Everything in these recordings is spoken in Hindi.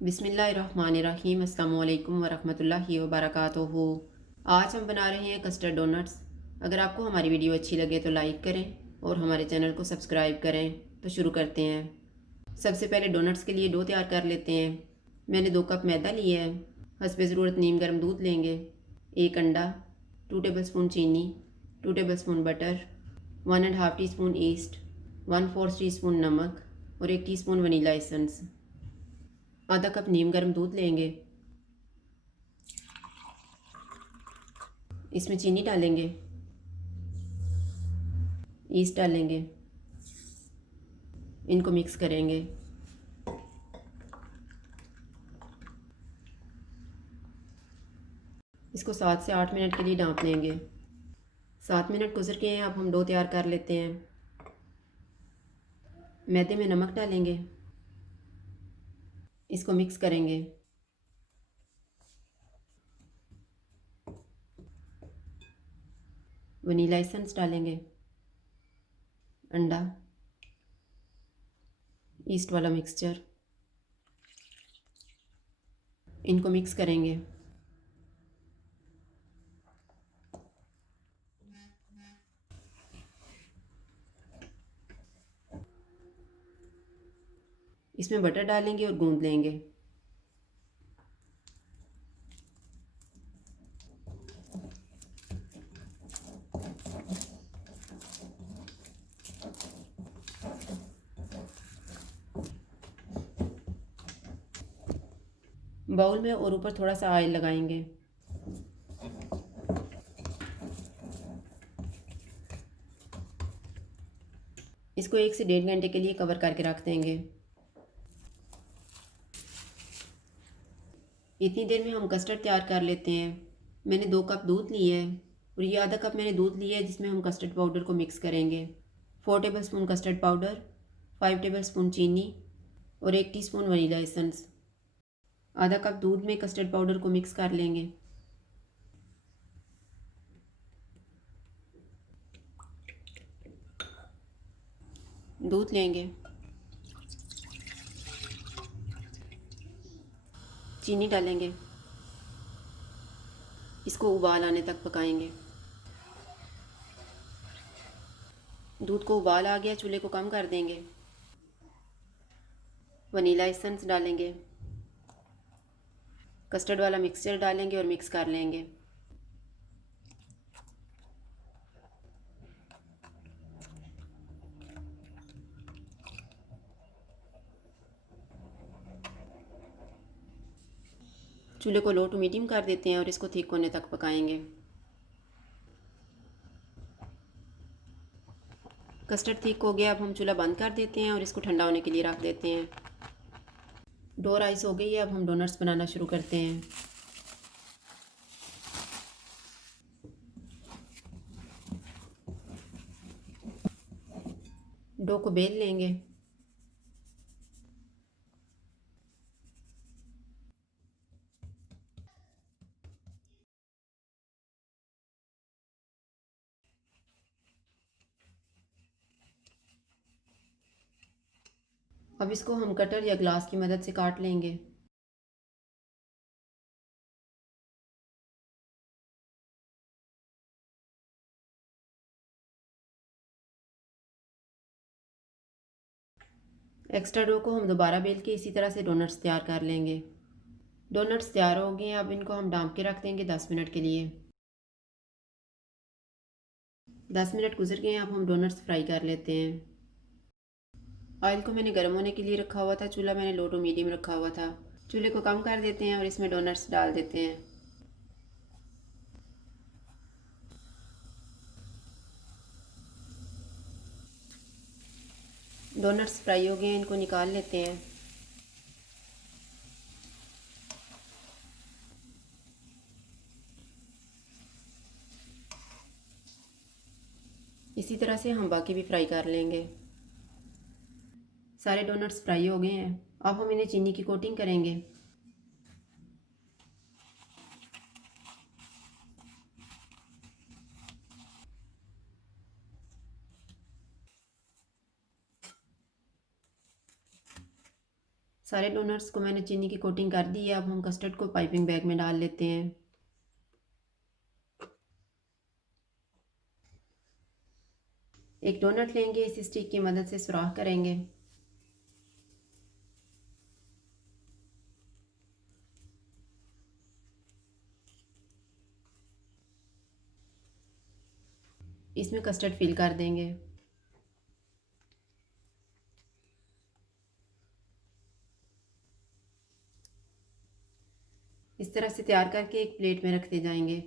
बिस्मिल्लाहिर्रहमानिर्रहीम अस्सलामु अलैकुम वरहमतुल्लाहि वबरकातुहू। आज हम बना रहे हैं कस्टर्ड डोनट्स। अगर आपको हमारी वीडियो अच्छी लगे तो लाइक करें और हमारे चैनल को सब्सक्राइब करें। तो शुरू करते हैं। सबसे पहले डोनट्स के लिए डो तैयार कर लेते हैं। मैंने 2 कप मैदा लिया है। हस्बे ज़रूरत नीम गर्म दूध लेंगे, 1 अंडा, 2 टेबलस्पून चीनी, 2 tablespoon butter, 1½ teaspoon east, 1/4 teaspoon नमक और 1 टीस्पून वनीला एसेंस। आधा कप नीम गर्म दूध लेंगे, इसमें चीनी डालेंगे, ईस्ट डालेंगे, इनको मिक्स करेंगे। इसको 7 से 8 मिनट के लिए ढाँप लेंगे। 7 मिनट गुजर गए हैं, अब हम डो तैयार कर लेते हैं। मैदे में नमक डालेंगे, इसको मिक्स करेंगे। वनीला एसेंस डालेंगे, अंडा, ईस्ट वाला मिक्सचर, इनको मिक्स करेंगे। इसमें बटर डालेंगे और गूंद लेंगे। बाउल में और ऊपर थोड़ा सा ऑयल लगाएंगे। इसको 1 से 1.5 घंटे के लिए कवर करके रख देंगे। इतनी देर में हम कस्टर्ड तैयार कर लेते हैं। मैंने 2 कप दूध लिए है और ये आधा कप मैंने दूध लिया है, जिसमें हम कस्टर्ड पाउडर को मिक्स करेंगे। 4 टेबलस्पून कस्टर्ड पाउडर, 5 टेबलस्पून चीनी और 1 टीस्पून वनीला एसेंस। आधा कप दूध में कस्टर्ड पाउडर को मिक्स कर लेंगे। दूध लेंगे, चीनी डालेंगे, इसको उबाल आने तक पकाएंगे। दूध को उबाल आ गया, चूल्हे को कम कर देंगे। वनीला एसेंस डालेंगे, कस्टर्ड वाला मिक्सचर डालेंगे और मिक्स कर लेंगे। चूल्हे को लो टू मीडियम कर देते हैं और इसको थिक होने तक पकाएंगे। कस्टर्ड थिक हो गया, अब हम चूल्हा बंद कर देते हैं और इसको ठंडा होने के लिए रख देते हैं। डो राइस हो गई है, अब हम डोनट्स बनाना शुरू करते हैं। डो को बेल लेंगे। अब इसको हम कटर या ग्लास की मदद से काट लेंगे। एक्स्ट्रा डो को हम दोबारा बेल के इसी तरह से डोनट्स तैयार कर लेंगे। डोनट्स तैयार हो गए हैं, अब इनको हम ढाँप के रख देंगे 10 मिनट के लिए। 10 मिनट गुजर गए हैं, अब हम डोनट्स फ्राई कर लेते हैं। ऑयल को मैंने गर्म होने के लिए रखा हुआ था, चूल्हा मैंने लो टू मीडियम रखा हुआ था। चूल्हे को कम कर देते हैं और इसमें डोनट्स डाल देते हैं। डोनट्स फ्राई हो गए हैं, इनको निकाल लेते हैं। इसी तरह से हम बाकी भी फ्राई कर लेंगे। सारे डोनट्स फ्राई हो गए हैं, अब हम इन्हें चीनी की कोटिंग करेंगे। सारे डोनट्स को मैंने चीनी की कोटिंग कर दी है। अब हम कस्टर्ड को पाइपिंग बैग में डाल लेते हैं। एक डोनट लेंगे, इस स्टिक की मदद से सुराख करेंगे। इसमें कस्टर्ड फिल कर देंगे। इस तरह से तैयार करके एक प्लेट में रखते जाएंगे।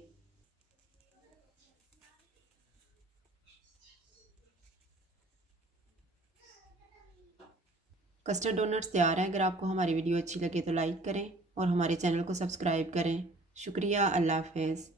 कस्टर्ड डोनट्स तैयार हैं। अगर आपको हमारी वीडियो अच्छी लगे तो लाइक करें और हमारे चैनल को सब्सक्राइब करें। शुक्रिया। अल्लाह हाफ़िज़।